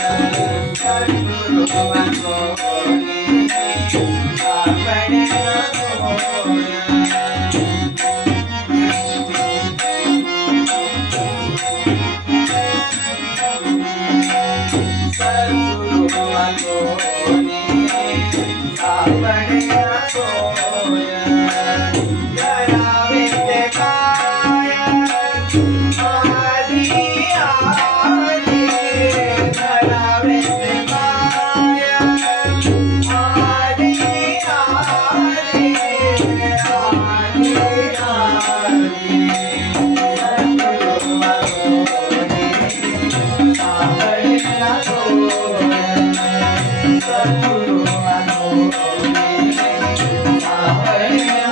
I'm gonna go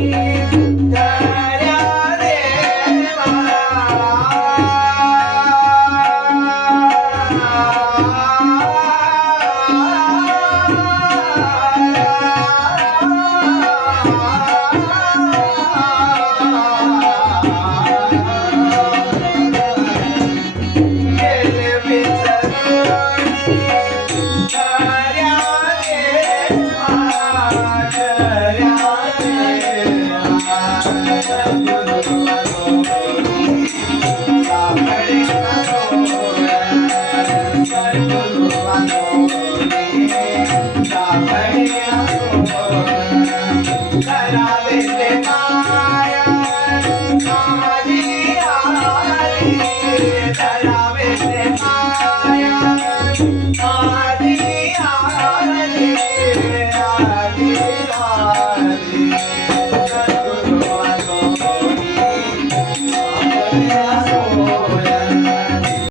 Brasil. Thank you.